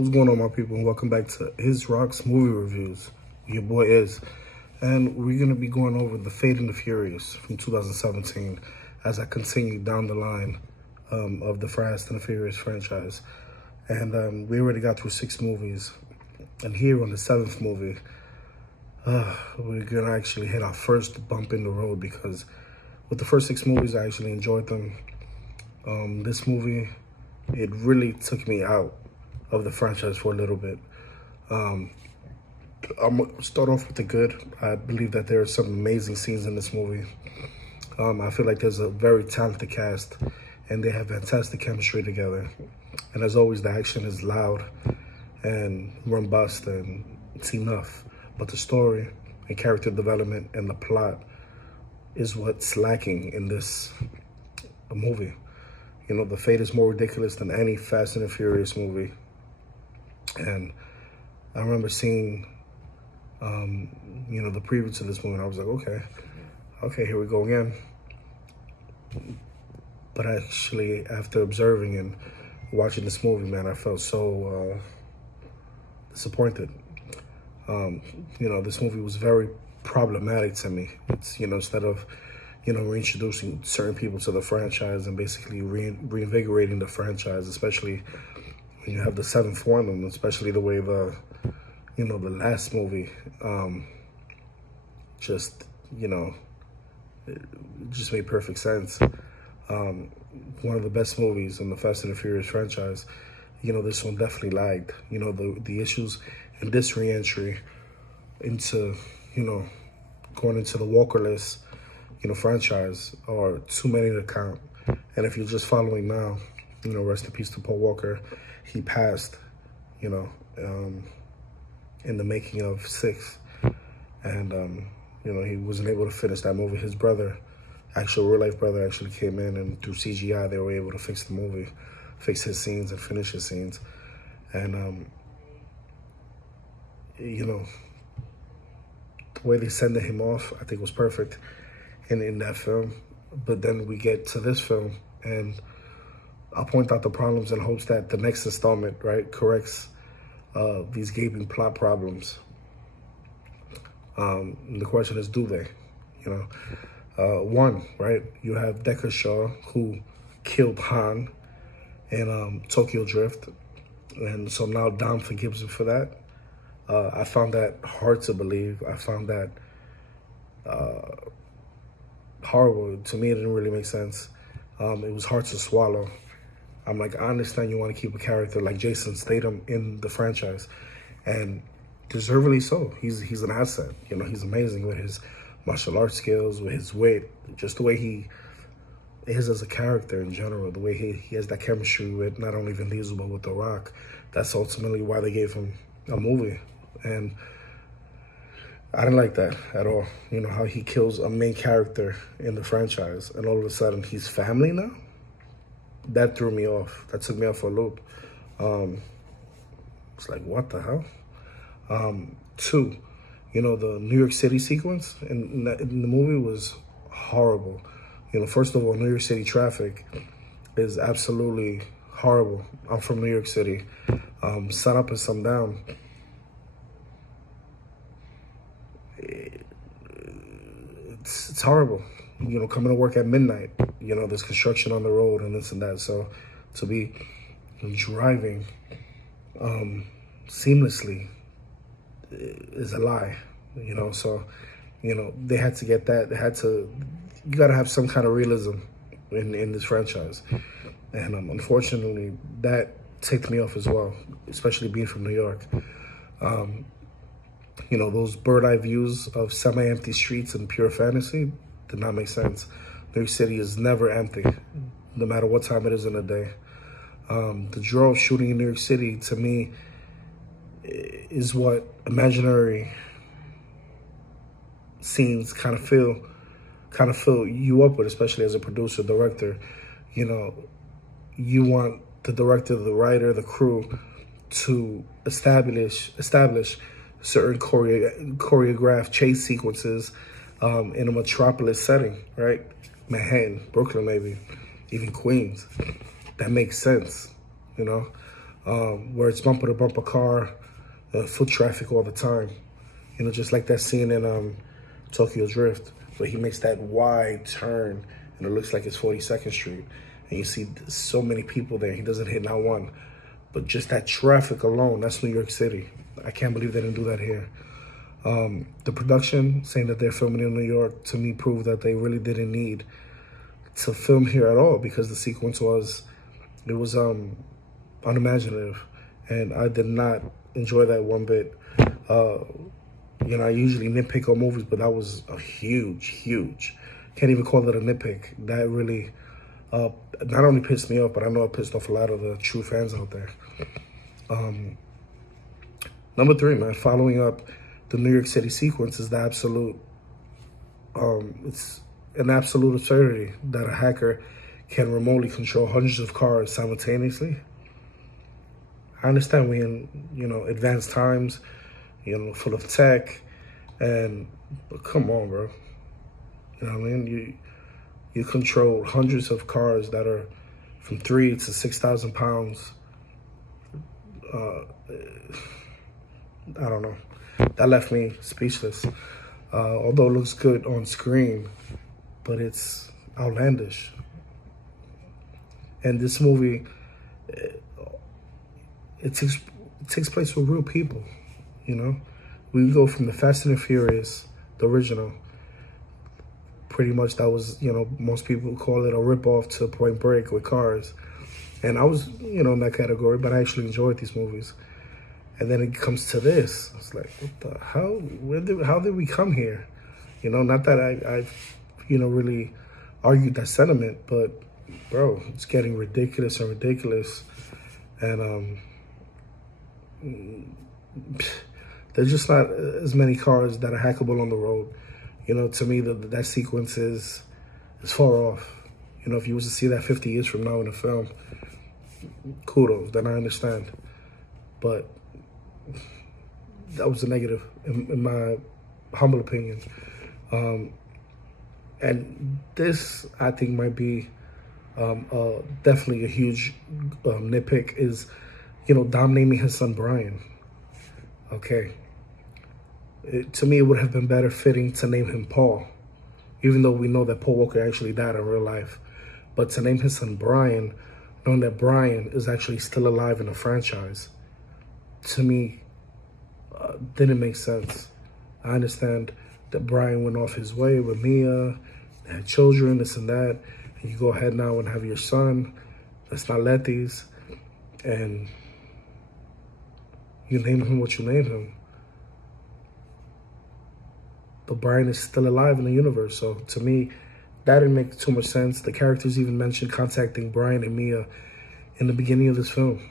What's going on, my people? And welcome back to Is Rock's Movie Reviews. Your boy Is. And we're going to be going over The Fate and the Furious from 2017 as I continue down the line of the Fast and the Furious franchise. And we already got through 6 movies. And here on the 7th movie, we're going to actually hit our first bump in the road, because with the first 6 movies, I actually enjoyed them. This movie, it really took me out of the franchise for a little bit. I'm gonna start off with the good. I believe that there are some amazing scenes in this movie. I feel like there's a very talented cast, and they have fantastic chemistry together. And as always, the action is loud and robust, and it's enough. But the story and character development and the plot is what's lacking in this movie. You know, the fate is more ridiculous than any Fast and the Furious movie. And I remember seeing, you know, the preview to this movie, and I was like, okay, here we go again. But actually, after observing and watching this movie, man, I felt so disappointed. You know, this movie was very problematic to me. It's, you know, instead of, you know, reintroducing certain people to the franchise and basically reinvigorating the franchise, especially when you have the 7th one, and especially the way the, you know, the last movie, just, you know, it just made perfect sense. One of the best movies in the Fast and the Furious franchise. You know, this one definitely lagged. You know, the issues in this re-entry into, you know, going into the Walkerless, you know, franchise are too many to count. And if you're just following now, you know, rest in peace to Paul Walker. He passed, you know, in the making of 6. And, you know, he wasn't able to finish that movie. His brother, actual real-life brother, actually came in, and through CGI, they were able to fix the movie, fix his scenes and finish his scenes. And, you know, the way they sended him off, I think was perfect in that film. But then we get to this film, and I'll point out the problems in hopes that the next installment, right, corrects these gaping plot problems. The question is, do they? You know, one, right, you have Deckard Shaw, who killed Han in Tokyo Drift, and so now Dom forgives him for that. I found that hard to believe. I found that horrible. To me, it didn't really make sense. It was hard to swallow. I'm like, I understand you want to keep a character like Jason Statham in the franchise, and deservedly so. He's an asset. You know, he's amazing with his martial arts skills, with his wit, just the way he is as a character in general, the way he has that chemistry with not only Vin Diesel, but with The Rock. That's ultimately why they gave him a movie. And I didn't like that at all. You know, how he kills a main character in the franchise, and all of a sudden he's family now? That threw me off. That took me off for a loop. It's like, what the hell? 2, you know, the New York City sequence in the movie was horrible. You know, first of all, New York City traffic is absolutely horrible. I'm from New York City. Sun up and sun down. It's horrible. You know, coming to work at midnight, you know, there's construction on the road and this and that. So to be driving seamlessly is a lie, you know. So, you know, they had to get that. They had to, you got to have some kind of realism in this franchise. And unfortunately, that ticked me off as well, especially being from New York. You know, those bird-eye views of semi-empty streets and pure fantasy did not make sense. New York City is never empty, no matter what time it is in the day. The draw of shooting in New York City, to me, is what imaginary scenes kind of fill you up with, especially as a producer, director. You know, you want the director, the writer, the crew to establish certain choreographed chase sequences in a metropolis setting, right? Manhattan, Brooklyn, maybe, even Queens. That makes sense, you know? where it's bumper to bumper car, foot traffic all the time. You know, just like that scene in Tokyo Drift, where he makes that wide turn and it looks like it's 42nd Street. And you see so many people there. He doesn't hit not one. But just that traffic alone, that's New York City. I can't believe they didn't do that here. The production, saying that they're filming in New York, to me proved that they really didn't need to film here at all, because the sequence was, it was unimaginative. And I did not enjoy that one bit. You know, I usually nitpick on movies, but that was a huge, can't even call it a nitpick. That really not only pissed me off, but I know it pissed off a lot of the true fans out there. Number 3, man, following up the New York City sequence is the absolute, it's an absolute absurdity that a hacker can remotely control hundreds of cars simultaneously. I understand we in, you know, advanced times, you know, full of tech, but come on, bro. You know what I mean? You control hundreds of cars that are from 3 to 6,000 pounds. I don't know. That left me speechless. Although it looks good on screen, but it's outlandish. And this movie, it takes place with real people, you know? We go from the Fast and the Furious, the original. Pretty much that was, you know, most people call it a ripoff to Point Break with cars. And I was, you know, in that category, but I actually enjoyed these movies. And then it comes to this. It's like, what the hell? How did we come here? You know, not that I've, you know, really argued that sentiment, but bro, it's getting ridiculous and ridiculous. And there's just not as many cars that are hackable on the road. You know, to me, that sequence is far off. You know, if you was to see that 50 years from now in a film, kudos, then I understand. But that was a negative, in my humble opinion. And this, I think, might be definitely a huge nitpick is, you know, Dom naming his son Brian. Okay. To me, it would have been better fitting to name him Paul, even though we know that Paul Walker actually died in real life. But to name his son Brian, knowing that Brian is actually still alive in the franchise, to me, didn't make sense. I understand that Brian went off his way with Mia, they had children, this and that, and you go ahead now and have your son, that's not Letty's, and you name him what you name him. But Brian is still alive in the universe, so to me, that didn't make too much sense. The characters even mentioned contacting Brian and Mia in the beginning of this film.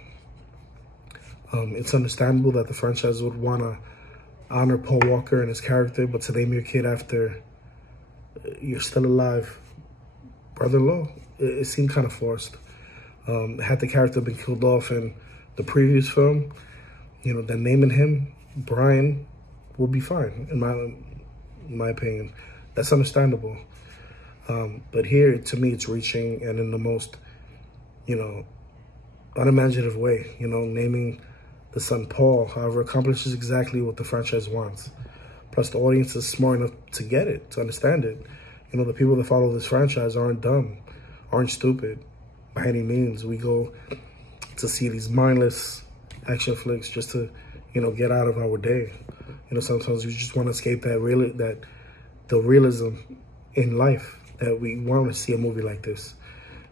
It's understandable that the franchise would want to honor Paul Walker and his character, but to name your kid after you're still alive brother-in-law, it seemed kind of forced. Had the character been killed off in the previous film, you know, then naming him Brian would be fine, in my opinion. That's understandable. But here, to me, it's reaching, and in the most, you know, unimaginative way. You know, naming the son Paul, however, accomplishes exactly what the franchise wants. Plus, the audience is smart enough to get it, to understand it. You know, the people that follow this franchise aren't dumb, aren't stupid by any means. We go to see these mindless action flicks just to, you know, get out of our day. You know, sometimes we just want to escape the realism in life, that we want to see a movie like this.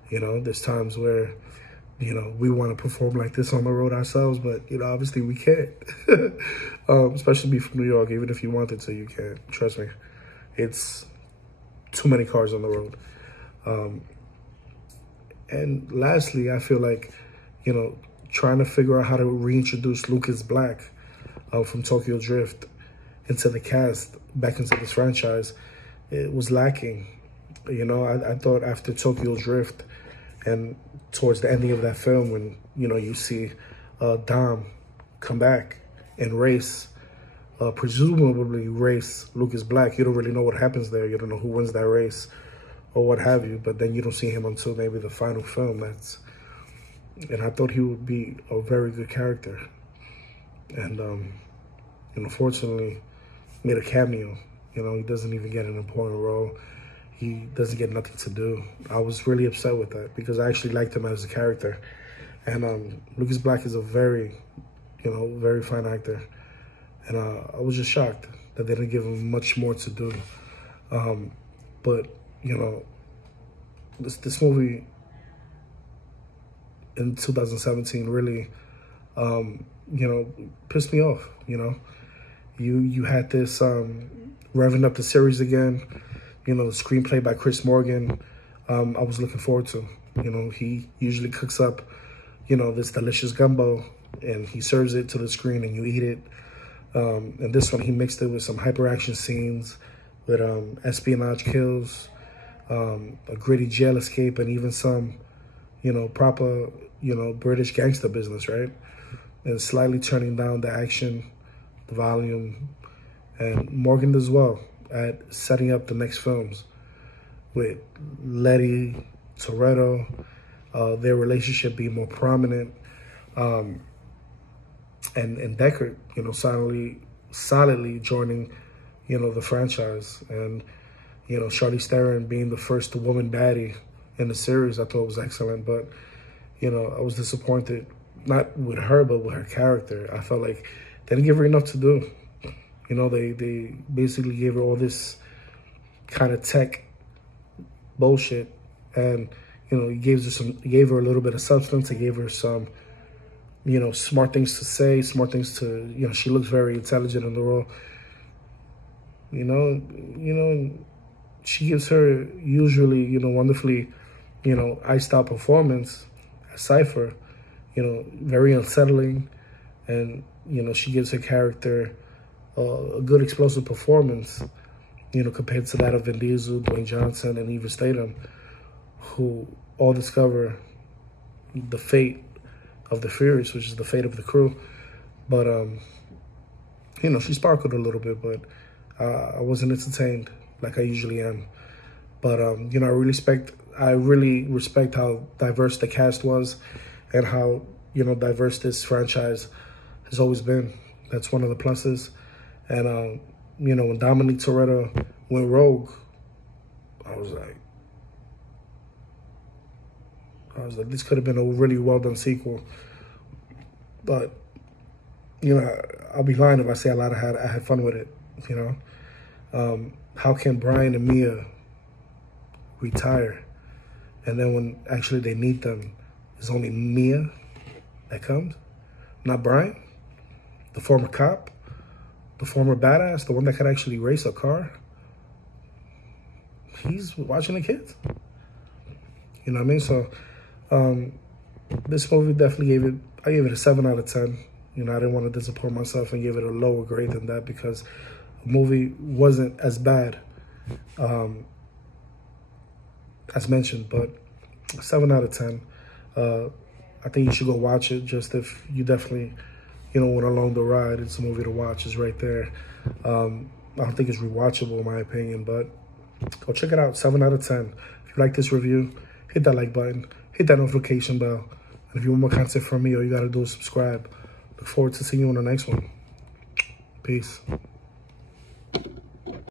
You know, there's times where, you know, we want to perform like this on the road ourselves, but, you know, obviously we can't. Especially be from New York, even if you wanted to, you can't. Trust me. It's too many cars on the road. And lastly, I feel like, you know, trying to figure out how to reintroduce Lucas Black from Tokyo Drift into the cast, back into this franchise, it was lacking. You know, I thought after Tokyo Drift and towards the ending of that film, when, you know, you see Dom come back and race, presumably race Lucas Black. You don't really know what happens there. You don't know who wins that race or what have you, but then you don't see him until maybe the final film. And I thought he would be a very good character. And, fortunately, made a cameo. He doesn't even get an important role. He doesn't get nothing to do. I was really upset with that because I actually liked him as a character. And Lucas Black is a very, very fine actor. And I was just shocked that they didn't give him much more to do. But, this movie in 2017 really, pissed me off, You had this revving up the series again, screenplay by Chris Morgan. I was looking forward to. He usually cooks up, this delicious gumbo and he serves it to the screen and you eat it. And this one, he mixed it with some hyper-action scenes, with espionage kills, a gritty jail escape, and even some, proper, British gangster business, right? And slightly turning down the action, the volume, and Morgan as well at setting up the next films with Letty Toretto, their relationship being more prominent, and Deckard, solidly joining, the franchise, and Charlize Theron being the first woman baddie in the series. I thought it was excellent, but I was disappointed, not with her, but with her character. I felt like they didn't give her enough to do. They basically gave her all this kind of tech bullshit, and he gave her a little bit of substance. He gave her some, smart things to say, smart things to, she looks very intelligent in the role. She gives her usually, wonderfully, iced out performance as Cypher, very unsettling, and she gives her character a good explosive performance, compared to that of Vin Diesel, Dwayne Johnson, and even Statham, who all discover the fate of the Furious, which is the fate of the crew. But, she sparkled a little bit, but I wasn't entertained like I usually am. But, I really respect how diverse the cast was and how, diverse this franchise has always been. That's one of the pluses. And, when Dominic Toretto went rogue, I was like, this could have been a really well-done sequel. But, I'll be lying if I say I had fun with it, How can Brian and Mia retire? And then when actually they meet them, it's only Mia that comes, not Brian, the former cop, the former badass, the one that could actually race a car. He's watching the kids. You know what I mean? So, this movie definitely I gave it a 7 out of 10. I didn't want to disappoint myself and give it a lower grade than that because the movie wasn't as bad as mentioned, but 7 out of 10. I think you should go watch it just if you definitely, went along the ride. It's a movie to watch. It's right there. I don't think it's rewatchable in my opinion, but go check it out. 7 out of 10. If you like this review, hit that like button, hit that notification bell. And if you want more content from me, all you got to do is subscribe. Look forward to seeing you on the next one. Peace.